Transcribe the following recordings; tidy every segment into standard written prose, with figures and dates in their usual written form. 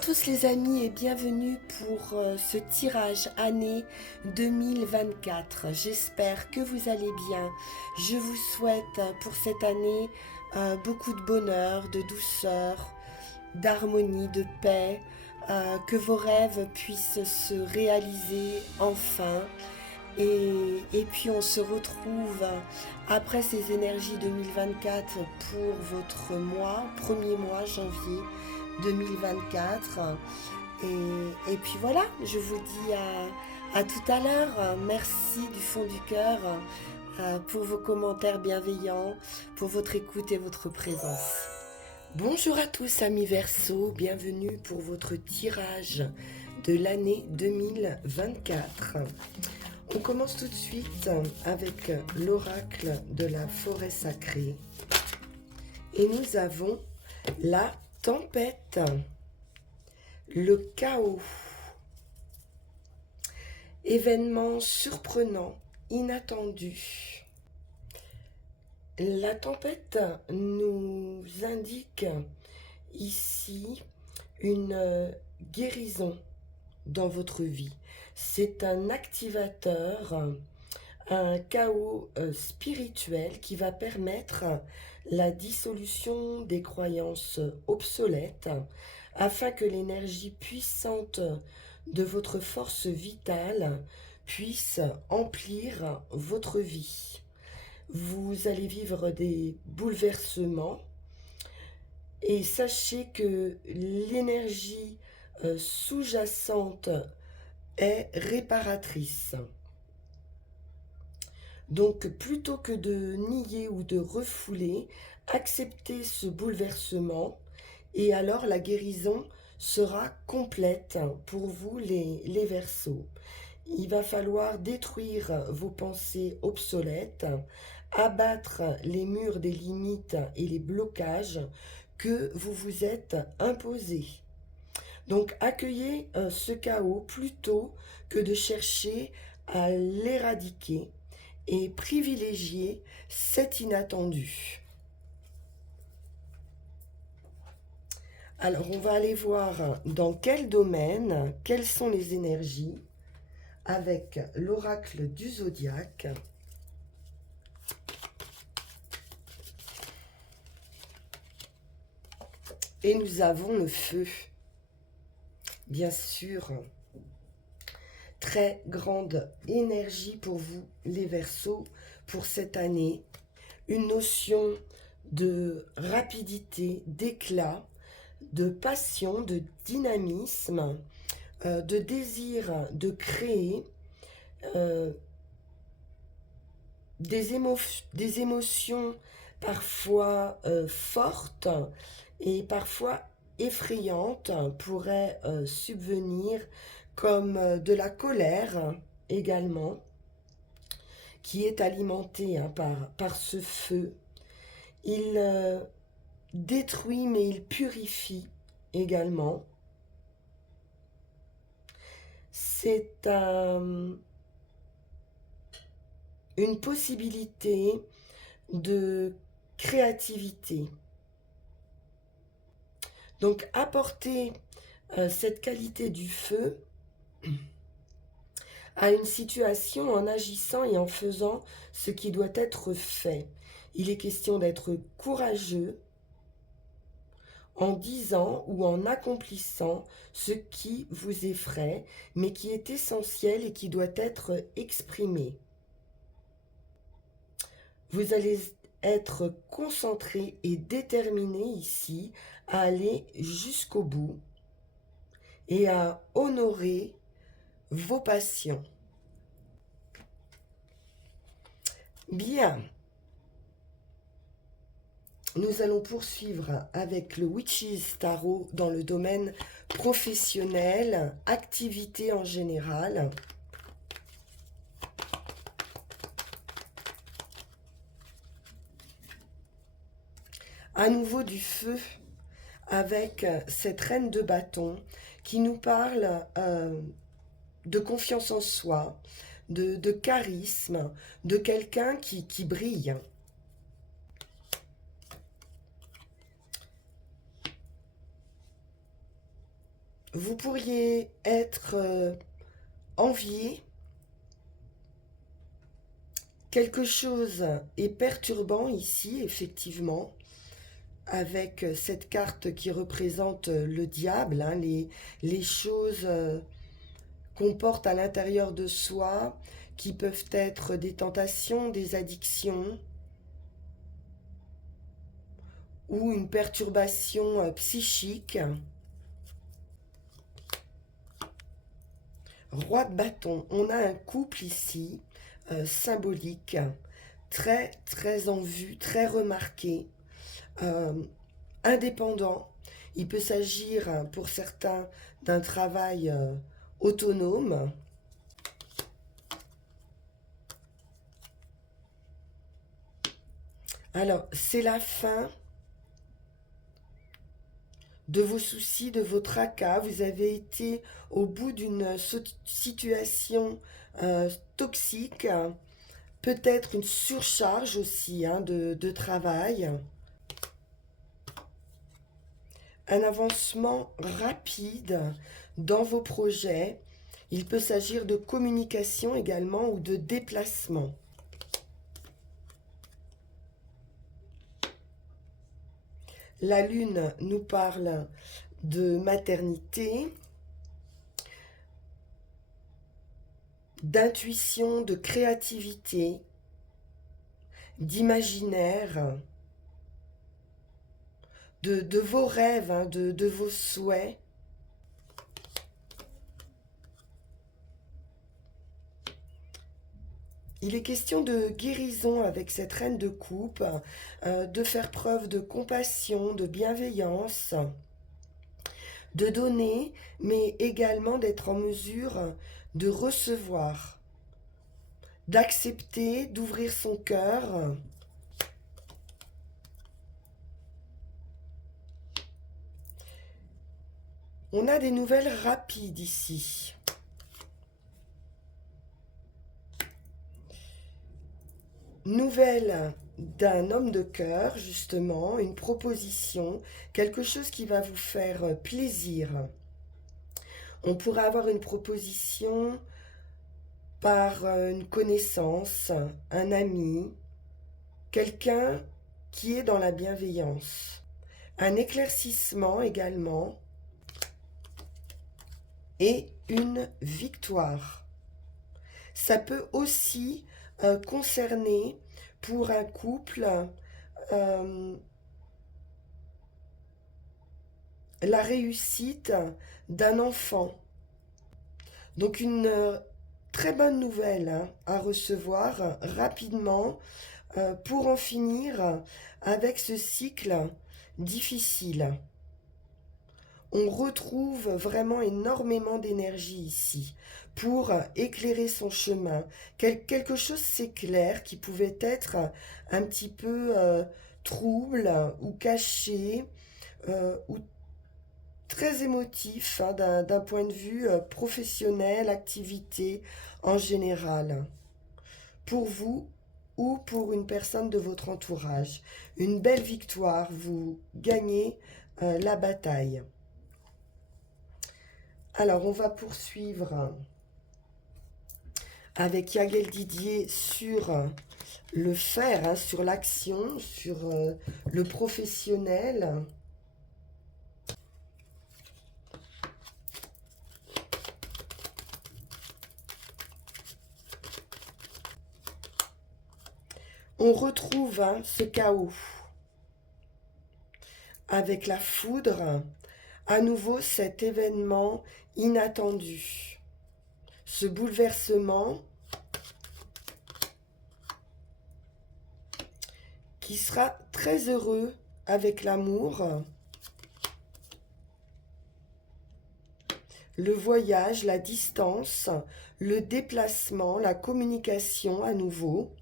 tous les amis et bienvenue pour ce tirage année 2024. J'espère que vous allez bien. Je vous souhaite pour cette année beaucoup de bonheur, de douceur, d'harmonie, de paix, que vos rêves puissent se réaliser enfin. Et puis on se retrouve après ces énergies 2024 pour votre mois, premier mois, janvier 2024. Et puis voilà, je vous dis à tout à l'heure. Merci du fond du cœur pour vos commentaires bienveillants, pour votre écoute et votre présence. Bonjour à tous amis Verseau, bienvenue pour votre tirage de l'année 2024. On commence tout de suite avec l'oracle de la forêt sacrée. Et nous avons la tempête, le chaos, événement surprenant, inattendu. La tempête nous indique ici une guérison dans votre vie. C'est un activateur, un chaos spirituel qui va permettre la dissolution des croyances obsolètes afin que l'énergie puissante de votre force vitale puisse emplir votre vie. Vous allez vivre des bouleversements et sachez que l'énergie sous-jacente est réparatrice. Donc plutôt que de nier ou de refouler, acceptez ce bouleversement et alors la guérison sera complète pour vous les Verseaux. Il va falloir détruire vos pensées obsolètes, abattre les murs des limites et les blocages que vous vous êtes imposés. Donc accueillez ce chaos plutôt que de chercher à l'éradiquer et privilégiez cet inattendu. Alors on va aller voir dans quel domaine, quelles sont les énergies avec l'oracle du zodiaque. Et nous avons le feu. Bien sûr, très grande énergie pour vous, les Verseaux, pour cette année. Une notion de rapidité, d'éclat, de passion, de dynamisme, de désir de créer, des émotions parfois fortes et parfois effrayantes pourraient subvenir, comme de la colère également, qui est alimentée par ce feu. Il détruit mais il purifie également. C'est une possibilité de créativité. Donc apporter cette qualité du feu à une situation en agissant et en faisant ce qui doit être fait. Il est question d'être courageux en disant ou en accomplissant ce qui vous effraie, mais qui est essentiel et qui doit être exprimé. Vous allez être concentré et déterminé ici à aller jusqu'au bout et à honorer vos passions. Bien. Nous allons poursuivre avec le Witches Tarot dans le domaine professionnel, activité en général. À nouveau du feu avec cette reine de bâton qui nous parle de confiance en soi, de charisme, de quelqu'un qui brille. Vous pourriez être envié. Quelque chose est perturbant ici, effectivement, avec cette carte qui représente le diable, hein, les choses qu'on porte à l'intérieur de soi, qui peuvent être des tentations, des addictions, ou une perturbation psychique. Roi de bâton, on a un couple ici, symbolique, très très en vue, très remarqué, euh, indépendant. Il peut s'agir pour certains d'un travail autonome. Alors, c'est la fin de vos soucis, de vos tracas. Vous avez été au bout d'une situation toxique, peut-être une surcharge aussi hein, de travail, un avancement rapide dans vos projets. Il peut s'agir de communication également ou de déplacement. La lune nous parle de maternité, d'intuition, de créativité, d'imaginaire, de vos rêves, hein, de vos souhaits. Il est question de guérison avec cette reine de coupe, de faire preuve de compassion, de bienveillance, de donner, mais également d'être en mesure de recevoir, d'accepter, d'ouvrir son cœur. On a des nouvelles rapides ici. Nouvelle d'un homme de cœur, justement, une proposition, quelque chose qui va vous faire plaisir. On pourrait avoir une proposition par une connaissance, un ami, quelqu'un qui est dans la bienveillance. Un éclaircissement également et une victoire. Ça peut aussi concerner pour un couple euh, la réussite d'un enfant. Donc une très bonne nouvelle hein, à recevoir rapidement pour en finir avec ce cycle difficile. On retrouve vraiment énormément d'énergie ici pour éclairer son chemin. Quelque chose s'éclaire qui pouvait être un petit peu trouble ou caché ou très émotif hein, d'un point de vue professionnel, activité en général. Pour vous ou pour une personne de votre entourage. Une belle victoire, vous gagnez la bataille. Alors, on va poursuivre avec Yagel Didier sur le faire, hein, sur l'action, sur le professionnel. On retrouve hein, ce chaos avec la foudre, à nouveau cet événement inattendu, ce bouleversement qui sera très heureux avec l'amour, le voyage, la distance, le déplacement, la communication à nouveau,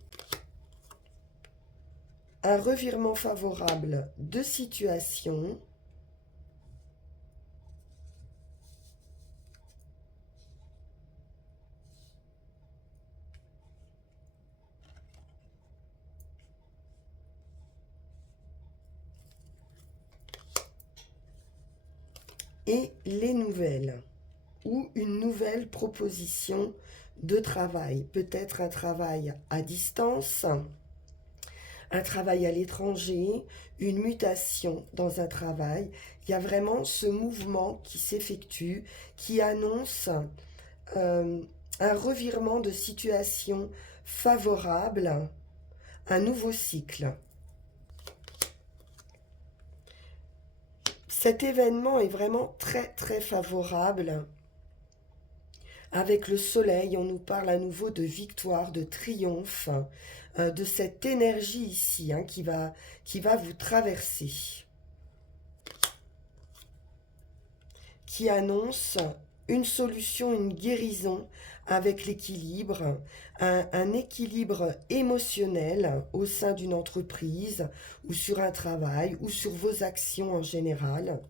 un revirement favorable de situation. et les nouvelles, ou une nouvelle proposition de travail. Peut-être un travail à distance, un travail à l'étranger, une mutation dans un travail. Il y a vraiment ce mouvement qui s'effectue, qui annonce euh, un revirement de situation favorable, un nouveau cycle. Cet événement est vraiment très très favorable. Avec le soleil, on nous parle à nouveau de victoire, de triomphe, de cette énergie ici hein, qui va vous traverser, qui annonce une solution, une guérison avec l'équilibre, un équilibre émotionnel au sein d'une entreprise ou sur un travail ou sur vos actions en général.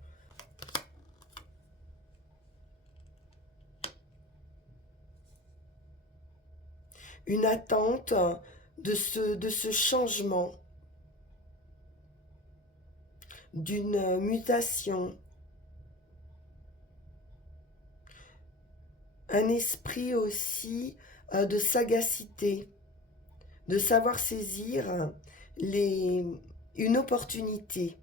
Une attente de ce changement, d'une mutation, un esprit aussi de sagacité, de savoir saisir les, une opportunité.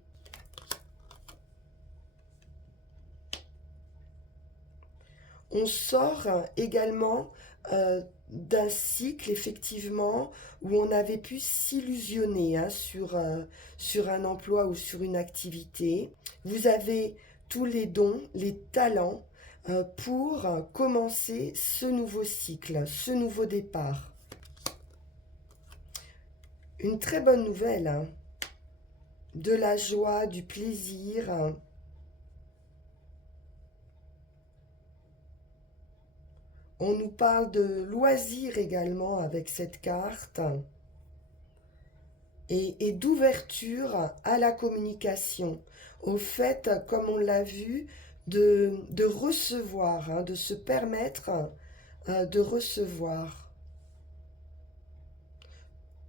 On sort également d'un cycle, effectivement, où on avait pu s'illusionner hein, sur un emploi ou sur une activité. Vous avez tous les dons, les talents pour commencer ce nouveau cycle, ce nouveau départ. Une très bonne nouvelle, hein. De la joie, du plaisir. On nous parle de loisirs également avec cette carte et d'ouverture à la communication, au fait, comme on l'a vu, de recevoir, hein, de se permettre de recevoir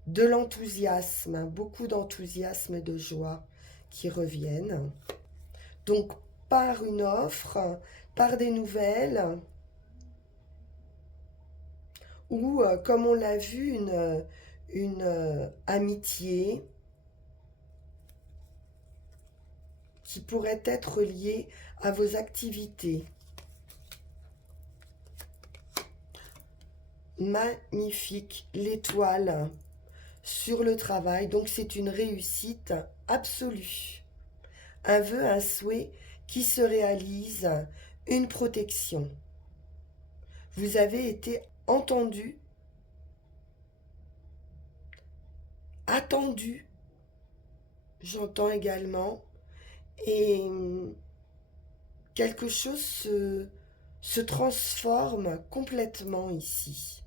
de l'enthousiasme, hein, beaucoup d'enthousiasme et de joie qui reviennent. Donc par une offre, par des nouvelles, ou comme on l'a vu, une amitié qui pourrait être liée à vos activités. Magnifique, l'étoile sur le travail, donc c'est une réussite absolue. Un vœu, un souhait qui se réalise, une protection. Vous avez été entendu, attendu, j'entends également, et quelque chose se transforme complètement ici.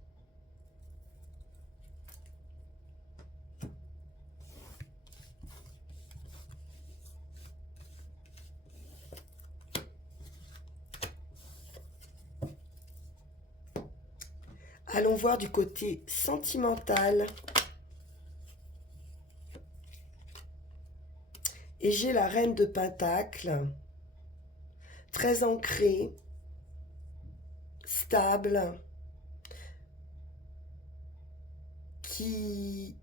Allons voir du côté sentimental. Et j'ai la reine de Pentacle, très ancrée, stable, qui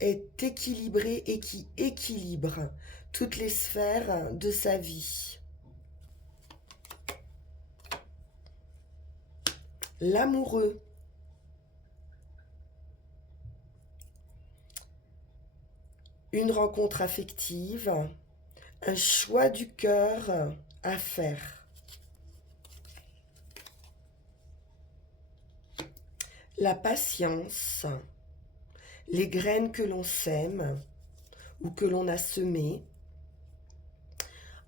est équilibrée et qui équilibre toutes les sphères de sa vie. L'amoureux. Une rencontre affective, un choix du cœur à faire. La patience, les graines que l'on sème ou que l'on a semées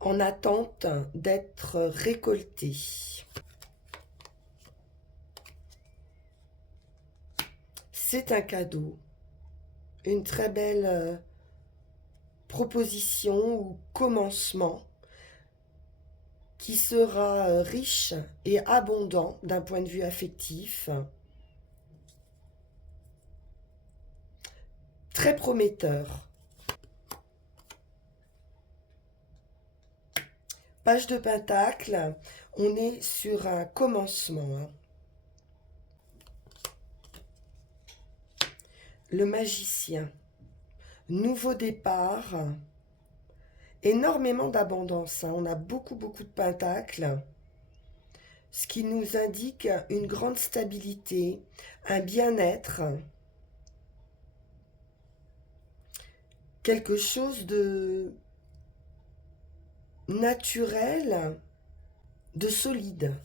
en attente d'être récoltées. C'est un cadeau, une très belle proposition ou commencement qui sera riche et abondant d'un point de vue affectif, très prometteur. Page de Pentacle, on est sur un commencement, hein. Le magicien, nouveau départ, énormément d'abondance, hein. On a beaucoup de pentacles, ce qui nous indique une grande stabilité, un bien-être, quelque chose de naturel, de solide.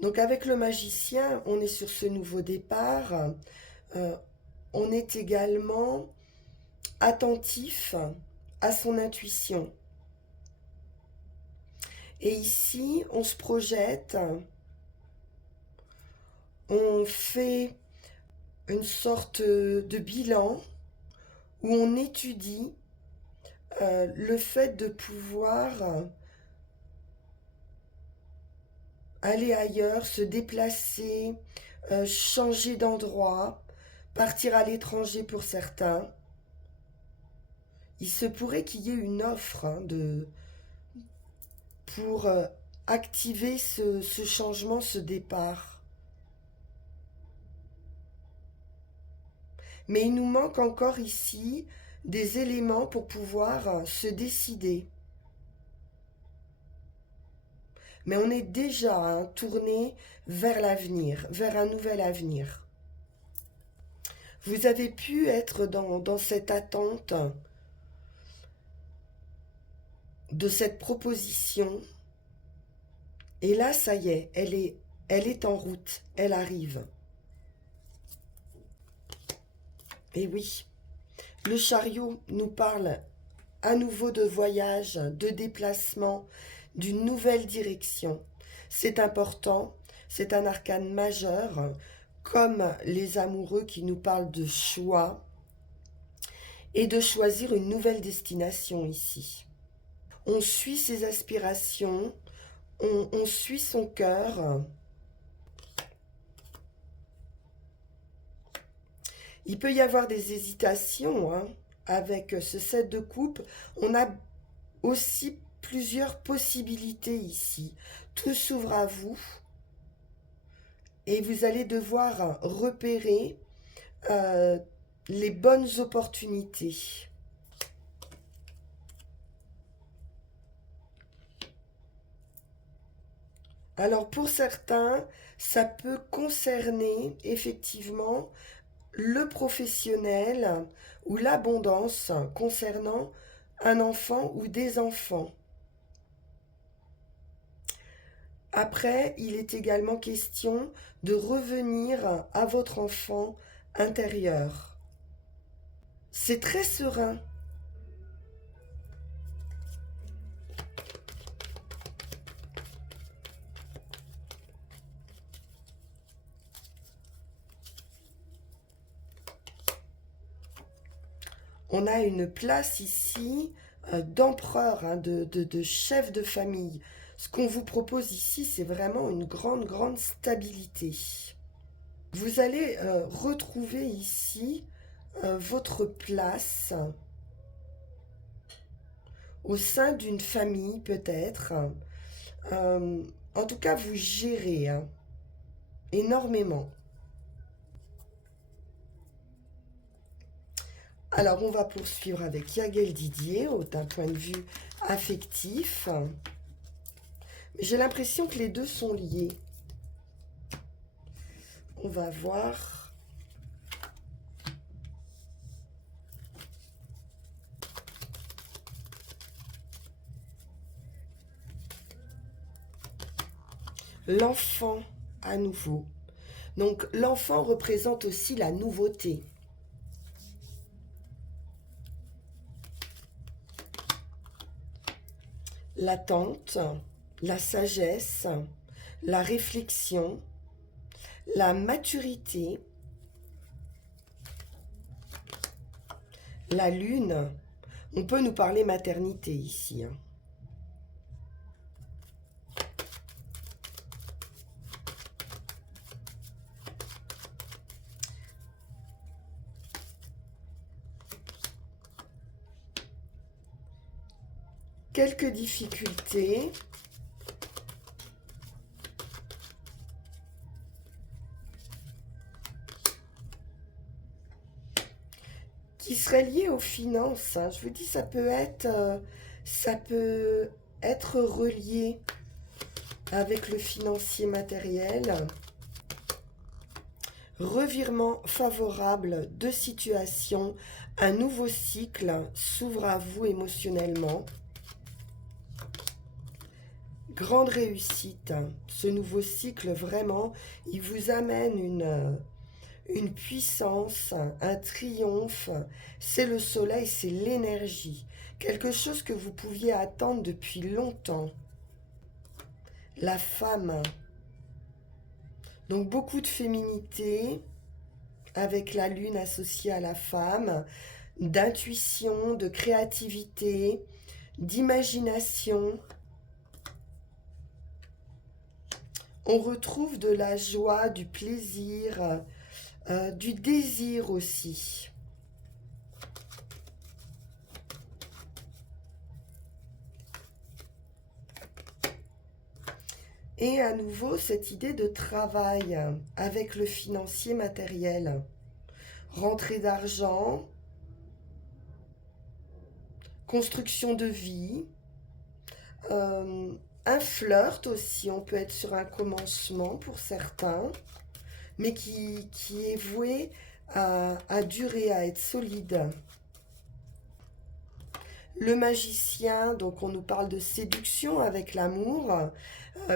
Donc avec le magicien, on est sur ce nouveau départ. Euh, on est également attentif à son intuition. Et ici, on se projette, on fait une sorte de bilan où on étudie le fait de pouvoir aller ailleurs, se déplacer, changer d'endroit, partir à l'étranger pour certains. Il se pourrait qu'il y ait une offre, hein, pour activer ce changement, ce départ. Mais il nous manque encore ici des éléments pour pouvoir se décider. Mais on est déjà, hein, tourné vers l'avenir, vers un nouvel avenir. Vous avez pu être dans cette attente de cette proposition. Et là, ça y est, elle est en route, elle arrive. Et oui, le chariot nous parle à nouveau de voyage, de déplacement, d'une nouvelle direction. C'est important, c'est un arcane majeur, comme les amoureux qui nous parlent de choix et de choisir une nouvelle destination ici. On suit ses aspirations, on suit son cœur. Il peut y avoir des hésitations, hein, avec ce 7 de coupe. On a aussi plusieurs possibilités ici. Tout s'ouvre à vous et vous allez devoir repérer les bonnes opportunités. Alors pour certains, ça peut concerner effectivement le professionnel ou l'abondance concernant un enfant ou des enfants. Après, il est également question de revenir à votre enfant intérieur. C'est très serein. On a une place ici d'empereur, hein, de chef de famille. Ce qu'on vous propose ici, c'est vraiment une grande stabilité. Vous allez retrouver ici votre place au sein d'une famille peut-être. En tout cas, vous gérez, hein, énormément. Alors, on va poursuivre avec Yagel Didier, d'un point de vue affectif. J'ai l'impression que les deux sont liés. On va voir. L'enfant, à nouveau. Donc, l'enfant représente aussi la nouveauté. L'attente, la sagesse, la réflexion, la maturité, la lune. On peut nous parler maternité ici, hein. quelques difficultés. Qui serait lié aux finances, hein. Je vous dis, ça peut être relié avec le financier matériel. Revirement favorable de situation, un nouveau cycle s'ouvre à vous émotionnellement. Grande réussite, ce nouveau cycle vraiment, il vous amène une puissance, un triomphe. C'est le soleil, c'est l'énergie, quelque chose que vous pouviez attendre depuis longtemps. La femme, donc beaucoup de féminité avec la lune associée à la femme, d'intuition, de créativité, d'imagination. On retrouve de la joie, du plaisir, du désir aussi. Et à nouveau, cette idée de travail avec le financier matériel. Rentrée d'argent, construction de vie, un flirt aussi, on peut être sur un commencement pour certains, mais qui est voué à durer, à être solide. Le magicien, donc on nous parle de séduction avec l'amour,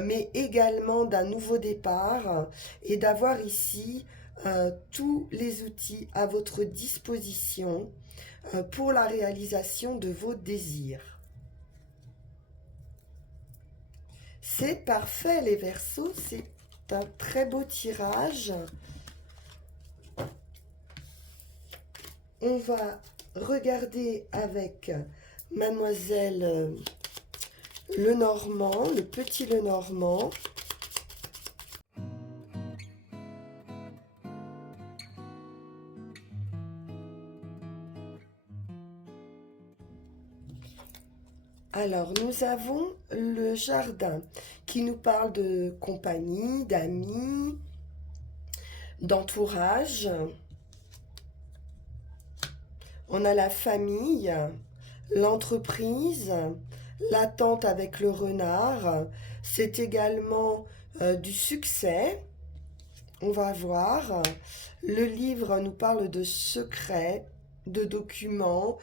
mais également d'un nouveau départ et d'avoir ici tous les outils à votre disposition pour la réalisation de vos désirs. C'est parfait les Verseaux, c'est un très beau tirage. On va regarder avec Mademoiselle Lenormand, le petit Lenormand. Alors, nous avons le jardin qui nous parle de compagnie, d'amis, d'entourage. On a la famille, l'entreprise, l'attente avec le renard. C'est également du succès. On va voir. Le livre nous parle de secrets, de documents,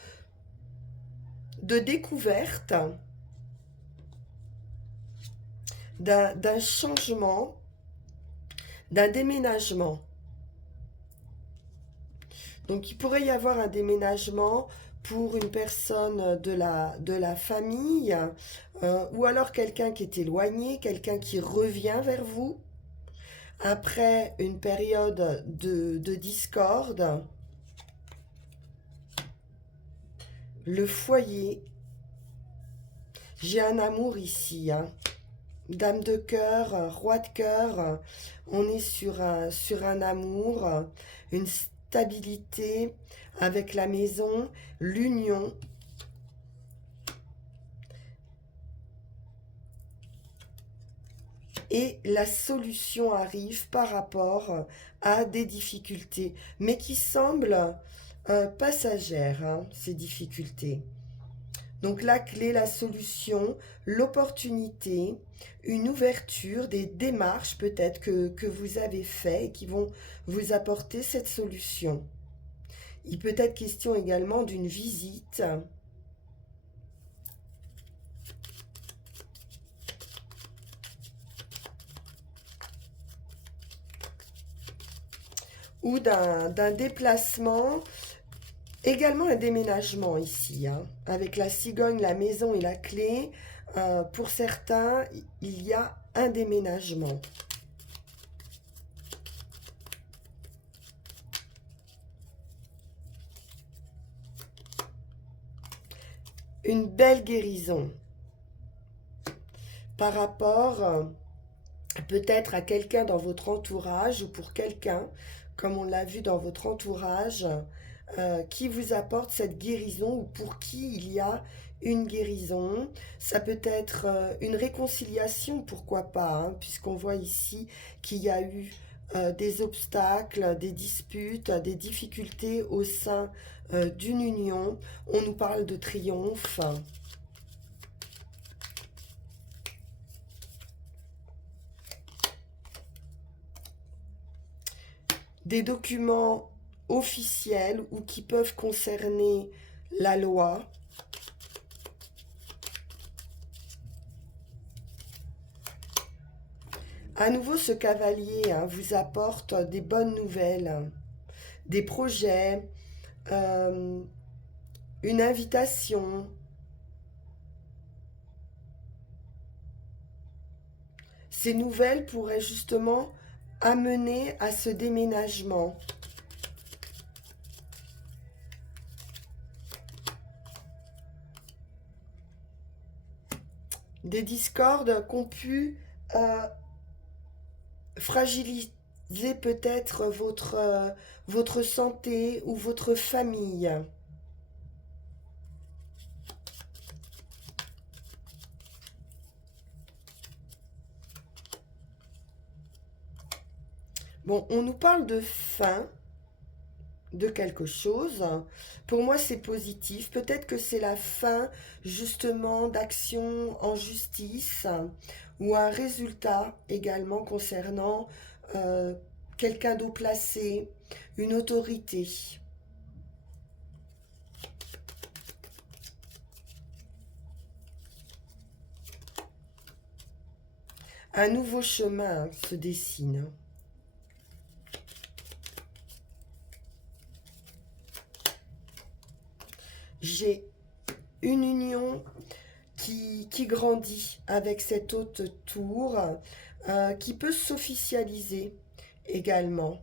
de découvertes, d'un changement, d'un déménagement. Donc il pourrait y avoir un déménagement pour une personne de la famille, ou alors quelqu'un qui est éloigné, quelqu'un qui revient vers vous après une période de discorde. Le foyer. J'ai un amour ici, hein. Dame de cœur, roi de cœur. On est sur un amour, une stabilité avec la maison, l'union. Et la solution arrive par rapport à des difficultés, mais qui semblent passagères, hein, ces difficultés. Donc la clé, la solution, l'opportunité, une ouverture, des démarches peut-être que vous avez faites et qui vont vous apporter cette solution. Il peut être question également d'une visite. Ou d'un déplacement. Également un déménagement ici, hein, avec la cigogne, la maison et la clé. Pour certains, il y a un déménagement. Une belle guérison par rapport peut-être à quelqu'un dans votre entourage ou pour quelqu'un, comme on l'a vu dans votre entourage, qui vous apporte cette guérison ou pour qui il y a une guérison. Ça peut être une réconciliation, pourquoi pas, hein, puisqu'on voit ici qu'il y a eu des obstacles, des disputes, des difficultés au sein d'une union. On nous parle de triomphe. Des documents officiels ou qui peuvent concerner la loi. À nouveau, ce cavalier hein, vous apporte des bonnes nouvelles, des projets, euh, une invitation. Ces nouvelles pourraient justement amener à ce déménagement. Des discordes qu'ont pu fragiliser peut-être votre santé ou votre famille. Bon, on nous parle de fin de quelque chose. Pour moi, c'est positif. Peut-être que c'est la fin justement d'action en justice ou un résultat également concernant euh, quelqu'un d'haut placé, une autorité. Un nouveau chemin se dessine. J'ai une union qui grandit avec cette haute tour, qui peut s'officialiser également.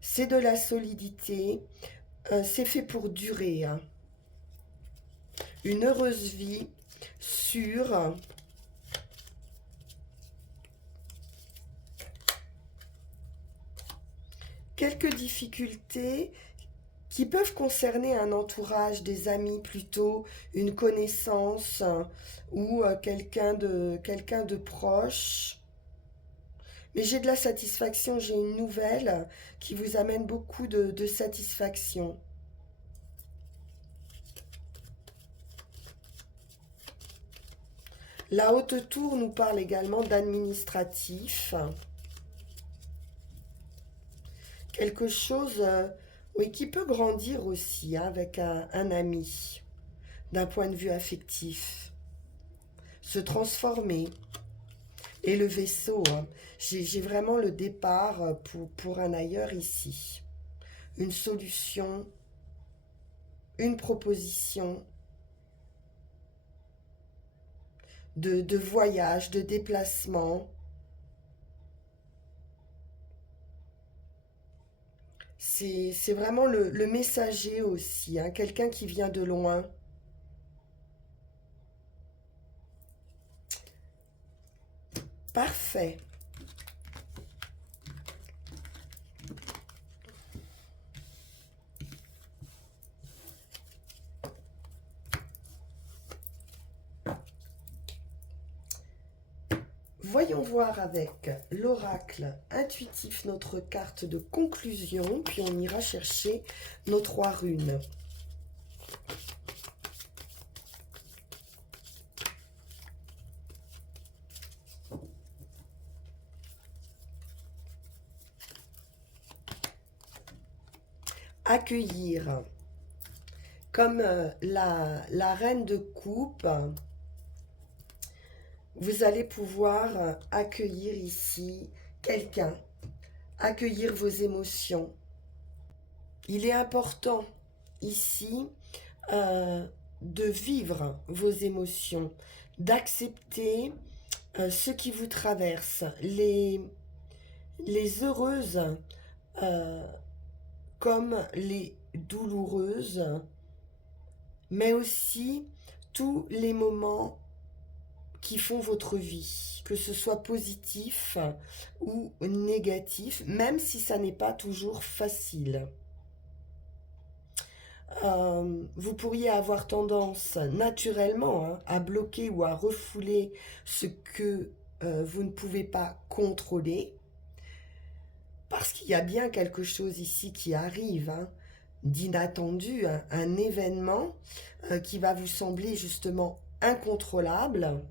C'est de la solidité, c'est fait pour durer, hein. Une heureuse vie sûre. Quelques difficultés qui peuvent concerner un entourage, des amis plutôt, une connaissance ou quelqu'un de proche. Mais j'ai de la satisfaction, j'ai une nouvelle qui vous amène beaucoup de satisfaction. La haute tour nous parle également d'administratif. Quelque chose oui, qui peut grandir aussi hein, avec un ami, d'un point de vue affectif. Se transformer. Et le vaisseau, hein, j'ai vraiment le départ pour un ailleurs ici. Une solution, une proposition de voyage, de déplacement. C'est vraiment le messager aussi, hein, quelqu'un qui vient de loin. Parfait. Voyons voir avec l'oracle intuitif notre carte de conclusion, puis on ira chercher nos 3 runes. Accueillir. Comme la reine de coupe, vous allez pouvoir accueillir ici quelqu'un, accueillir vos émotions. Il est important ici de vivre vos émotions, d'accepter ce qui vous traverse, les heureuses euh, comme les douloureuses, mais aussi tous les moments qui font votre vie, que ce soit positif ou négatif, même si ça n'est pas toujours facile. vous pourriez avoir tendance naturellement à bloquer ou à refouler ce que vous ne pouvez pas contrôler, parce qu'il y a bien quelque chose ici qui arrive, d'inattendu, un événement qui va vous sembler justement incontrôlable.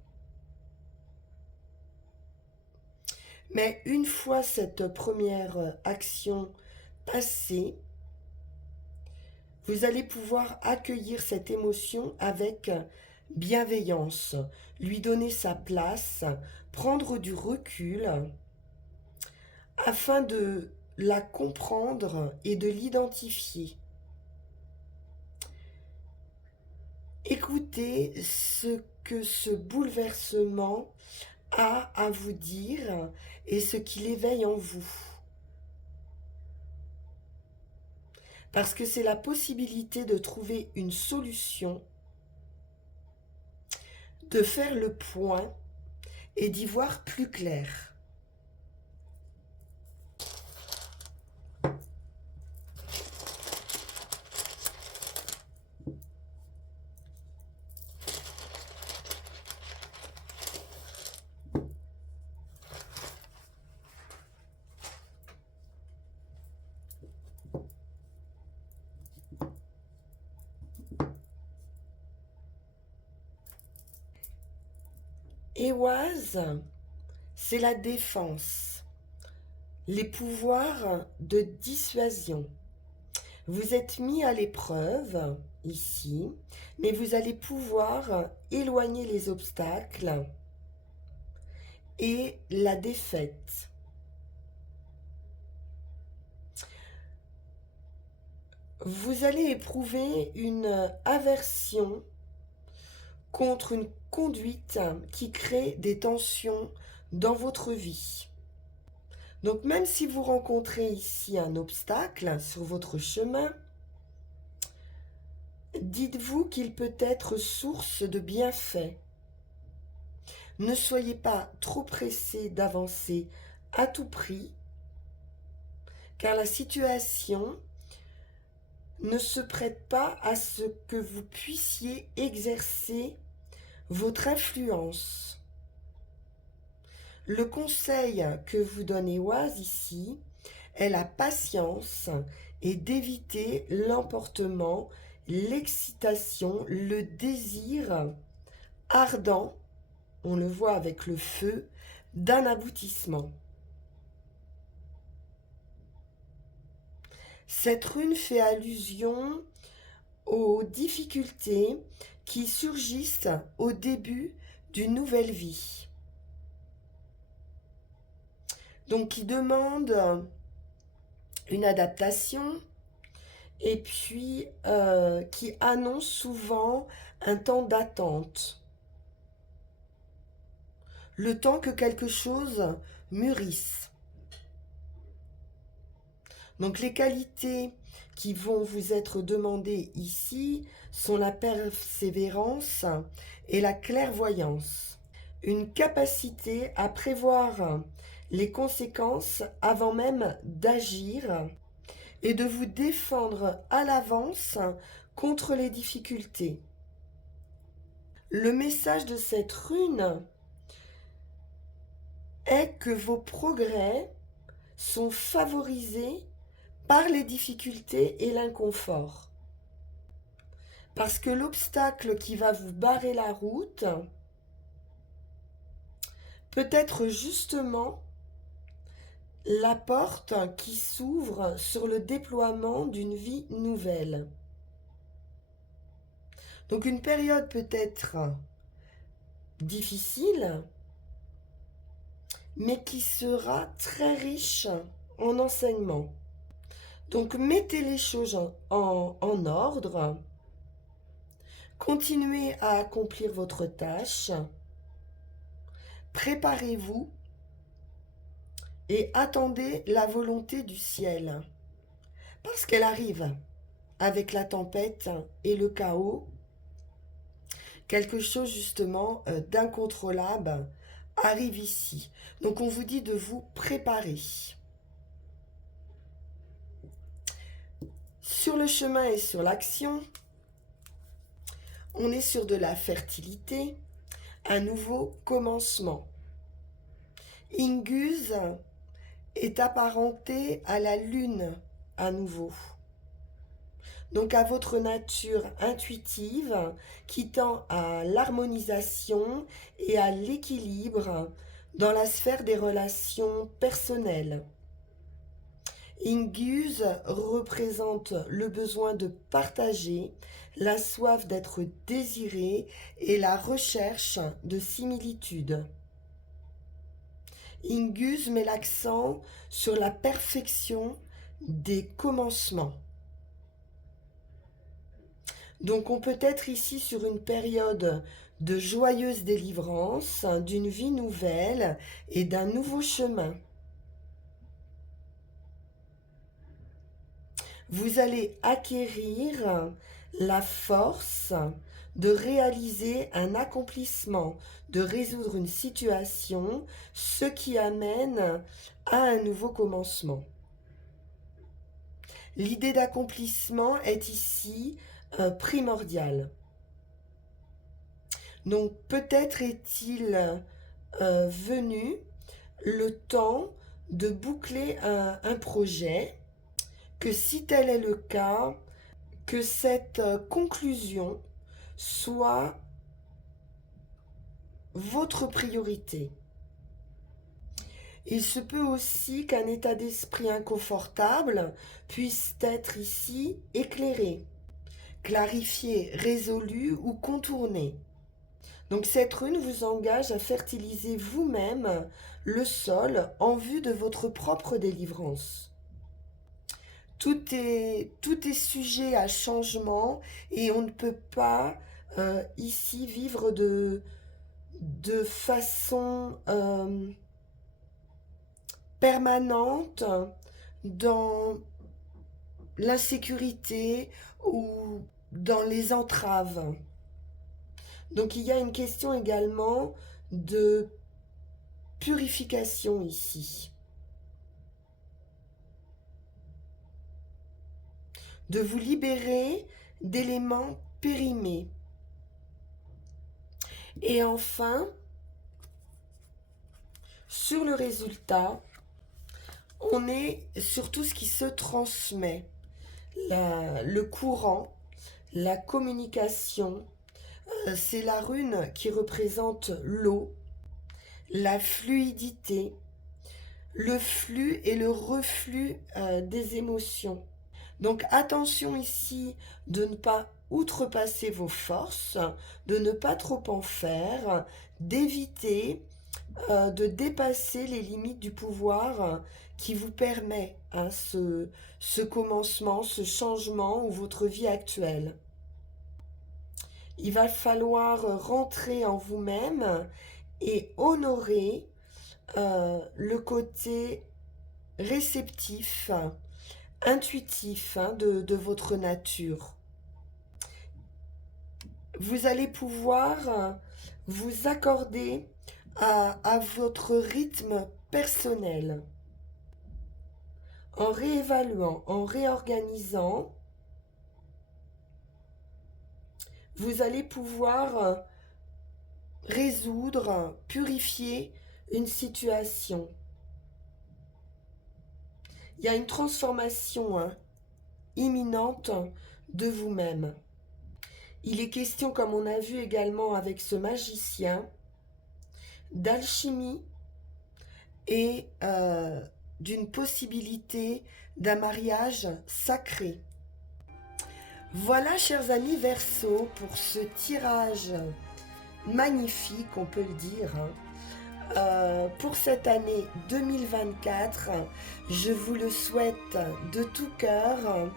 Mais une fois cette première action passée, vous allez pouvoir accueillir cette émotion avec bienveillance, lui donner sa place, prendre du recul afin de la comprendre et de l'identifier. Écoutez ce que ce bouleversement a à vous dire et ce qu'il éveille en vous. Parce que c'est la possibilité de trouver une solution, de faire le point et d'y voir plus clair. Éoise, c'est la défense, les pouvoirs de dissuasion. Vous êtes mis à l'épreuve ici, mais vous allez pouvoir éloigner les obstacles et la défaite. Vous allez éprouver une aversion contre une conduite qui crée des tensions dans votre vie. Donc même si vous rencontrez ici un obstacle sur votre chemin, dites-vous qu'il peut être source de bienfaits. Ne soyez pas trop pressé d'avancer à tout prix, car la situation ne se prête pas à ce que vous puissiez exercer votre influence. Le conseil que vous donne Éoise ici est la patience et d'éviter l'emportement, l'excitation, le désir ardent, on le voit avec le feu, d'un aboutissement. Cette rune fait allusion aux difficultés qui surgissent au début d'une nouvelle vie. Donc qui demandent une adaptation et puis qui annoncent souvent un temps d'attente. Le temps que quelque chose mûrisse. Donc les qualités qui vont vous être demandées ici sont la persévérance et la clairvoyance. Une capacité à prévoir les conséquences avant même d'agir et de vous défendre à l'avance contre les difficultés. Le message de cette rune est que vos progrès sont favorisés par les difficultés et l'inconfort. Parce que l'obstacle qui va vous barrer la route peut être justement la porte qui s'ouvre sur le déploiement d'une vie nouvelle. Donc une période peut être difficile, mais qui sera très riche en enseignements. Donc mettez les choses en ordre, continuez à accomplir votre tâche, préparez-vous et attendez la volonté du ciel, parce qu'elle arrive avec la tempête et le chaos, quelque chose justement d'incontrôlable arrive ici. Donc on vous dit de vous préparer. Sur le chemin et sur l'action, on est sur de la fertilité, un nouveau commencement. Inguse est apparenté à la lune à nouveau. Donc à votre nature intuitive qui tend à l'harmonisation et à l'équilibre dans la sphère des relations personnelles. Inguse représente le besoin de partager, la soif d'être désiré et la recherche de similitudes. Inguse met l'accent sur la perfection des commencements. Donc on peut être ici sur une période de joyeuse délivrance, d'une vie nouvelle et d'un nouveau chemin. Vous allez acquérir la force de réaliser un accomplissement, de résoudre une situation, ce qui amène à un nouveau commencement. L'idée d'accomplissement est ici primordiale. Donc peut-être est-il venu le temps de boucler un projet, que si tel est le cas, que cette conclusion soit votre priorité. Il se peut aussi qu'un état d'esprit inconfortable puisse être ici éclairé, clarifié, résolu ou contourné. Donc cette rune vous engage à fertiliser vous-même le sol en vue de votre propre délivrance. Tout est sujet à changement et on ne peut pas ici vivre de façon permanente dans l'insécurité ou dans les entraves. Donc il y a une question également de purification ici. De vous libérer d'éléments périmés. Et enfin, sur le résultat, on est sur tout ce qui se transmet. Le courant, la communication, c'est la rune qui représente l'eau, la fluidité, le flux et le reflux des émotions. Donc attention ici de ne pas outrepasser vos forces, de ne pas trop en faire, d'éviter de dépasser les limites du pouvoir qui vous permet ce commencement, ce changement ou votre vie actuelle. Il va falloir rentrer en vous-même et honorer le côté réceptif, intuitif de votre nature. Vous allez pouvoir vous accorder à votre rythme personnel en réévaluant, en réorganisant. Vous allez pouvoir résoudre, purifier une situation. Il y a une transformation imminente de vous-même. Il est question, comme on a vu également avec ce magicien, d'alchimie et d'une possibilité d'un mariage sacré. Voilà, chers amis Verseau, pour ce tirage magnifique, on peut le dire, pour cette année 2024. Je vous le souhaite de tout cœur.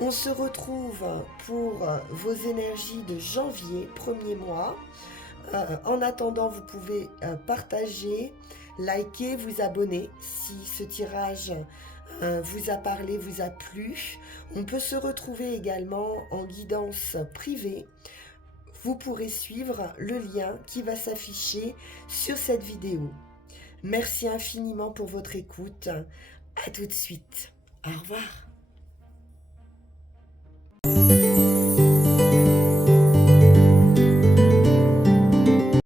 On se retrouve pour vos énergies de janvier, premier mois. En attendant, vous pouvez partager, liker, vous abonner si ce tirage vous a parlé, vous a plu. On peut se retrouver également en guidance privée. Vous pourrez suivre le lien qui va s'afficher sur cette vidéo. Merci infiniment pour votre écoute. À tout de suite. Au revoir. Thank you.